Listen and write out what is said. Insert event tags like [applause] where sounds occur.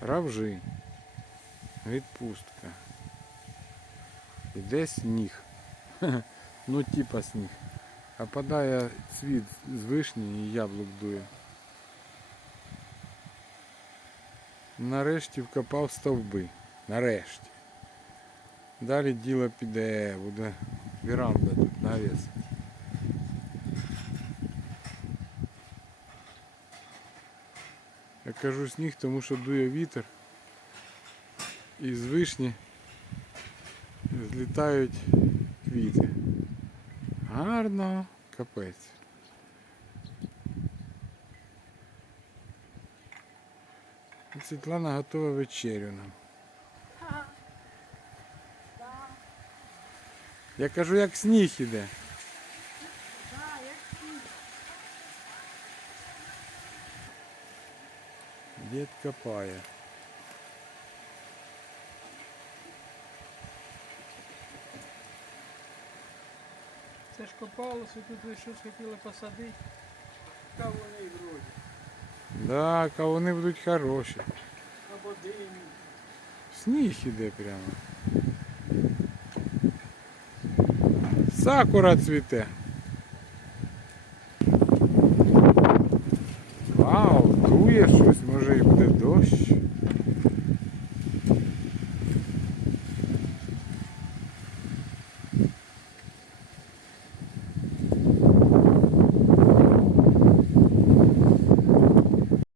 равжи, відпустка. Іде сніг. [laughs] Ну типа сніг. А падає цвіт з вишні і яблук дує. Нарешті вкопав стовби. Нарешті. Далі діло піде, буде веранда тут навіс. Я кажу сніг, тому що дує вітер. І з вишні злітають квіти. Гарно, капець. Світлана готова вечерю нам. Я кажу, як сніг іде. Дід копає. Це ж копалося, тут ви щось хотіли посадити. Кавуни вроді. Да, кавуни будуть хороші. Або дині. Сніг іде прямо. Сакура цвіте.